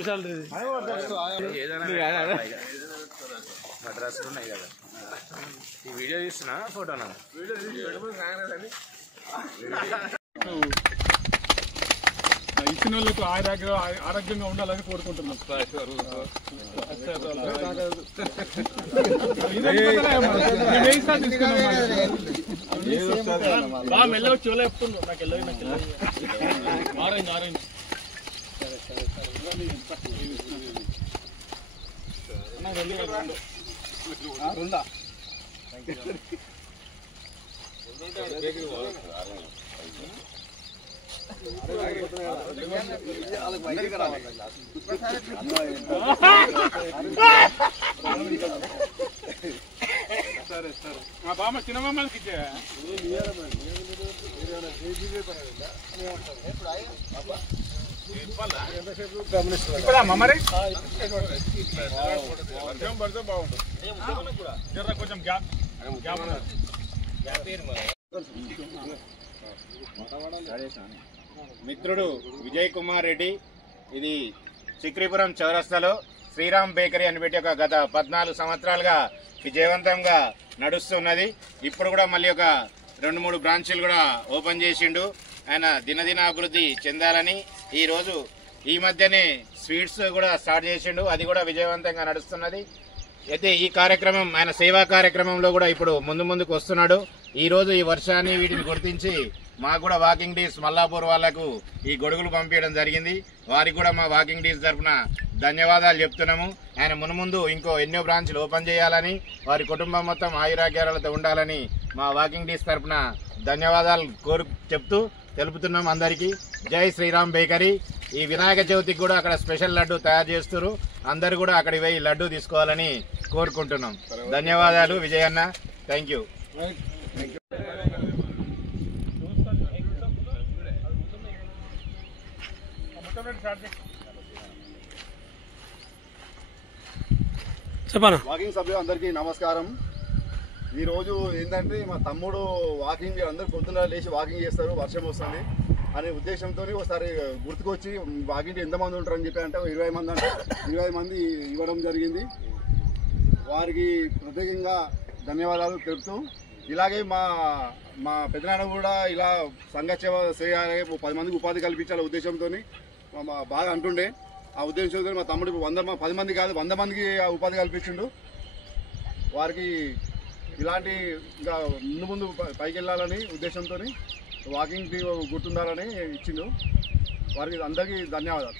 Speciality డ్రెస్సులు ఉన్నాయి కదా ఈ వీడియో తీస్తున్నా ఫోటోనా ఇచ్చిన వాళ్ళకు ఆరోగ్యంగా ఉండాలని కోరుకుంటున్నాం. మెల్లగా చోలో చెప్తుండ్రు నాకు ఆరెంజ్ ఆరెంజ్ రెండా సరే సరే మా బామ్మ చిన్న బొమ్మలకి ఇచ్చే మరి పడితే బాగుంటుంది కొంచెం గ్యాప్ మిత్రుడు విజయ్ కుమార్ రెడ్డి ఇది చిక్రీపురం చౌరస్తాలో శ్రీరామ్ బేకరీ అని పెట్టి ఒక గత 14 సంవత్సరాలుగా విజయవంతంగా నడుస్తున్నది. ఇప్పుడు కూడా మళ్ళీ ఒక 2-3 బ్రాంచీలు కూడా ఓపెన్ చేసిండు. ఆయన దినదిన అభివృద్ధి చెందాలని ఈరోజు ఈ మధ్యనే స్వీట్స్ కూడా స్టార్ట్ చేసిండు, అది కూడా విజయవంతంగా నడుస్తున్నది. అయితే ఈ కార్యక్రమం ఆయన సేవా కార్యక్రమంలో కూడా ఇప్పుడు ముందుకు వస్తున్నాడు. ఈ రోజు ఈ వర్షాన్ని వీటిని గుర్తించి మాకు కూడా వాకింగ్ డీస్ మల్లాపూర్ వాళ్లకు ఈ గొడుగులు పంపించడం జరిగింది. వారికి కూడా మా వాకింగ్ డీస్ తరఫున ధన్యవాదాలు చెప్తున్నాము. ఆయన మున్ముందు ఇంకో ఎన్నో బ్రాంచ్లు ఓపెన్ చేయాలని, వారి కుటుంబం మొత్తం ఆయురాగ్యాలతో ఉండాలని మా వాకింగ్ డీస్ తరఫున ధన్యవాదాలు తెలుపుతున్నాం అందరికీ. జై శ్రీరామ్ బేకరీ. ఈ వినాయక చవితికి కూడా అక్కడ స్పెషల్ లడ్డు తయారు చేస్తున్నారు. అందరు కూడా అక్కడికి పోయి లడ్డు తీసుకోవాలని కోరుకుంటున్నాం. ధన్యవాదాలు విజయన్న. Thank you. వాకింగ్ సభ్యులు అందరికీ నమస్కారం. ఈరోజు ఏంటంటే మా తమ్ముడు వాకింగ్ అందరూ పొద్దున లేచి వాకింగ్ చేస్తారు, వర్షం వస్తుంది అనే ఉద్దేశంతో ఒకసారి గుర్తుకొచ్చి వాకింగ్ ఎంతమంది ఉంటారని చెప్పి అంటే 20 మంది అంటే 20 మంది ఇవ్వడం జరిగింది. వారికి ప్రత్యేకంగా ధన్యవాదాలు తెలుపుతూ, ఇలాగే మా పెద్దనాన్న కూడా ఇలా సంఘ సేవ చేయాలి, 10 మందికి ఉపాధి కల్పించాలనే ఉద్దేశంతో బాగా అంటుండే. ఆ ఉద్దేశంతో మా తమ్ముడు 10 మంది కాదు 100 మందికి ఉపాధి కల్పించిండు. వారికి ఇలాంటి ఇంకా ముందు పైకి వెళ్ళాలని ఉద్దేశంతో వాకింగ్ గుర్తుండాలని ఇచ్చిండు. వారికి అందరికీ ధన్యవాదాలు.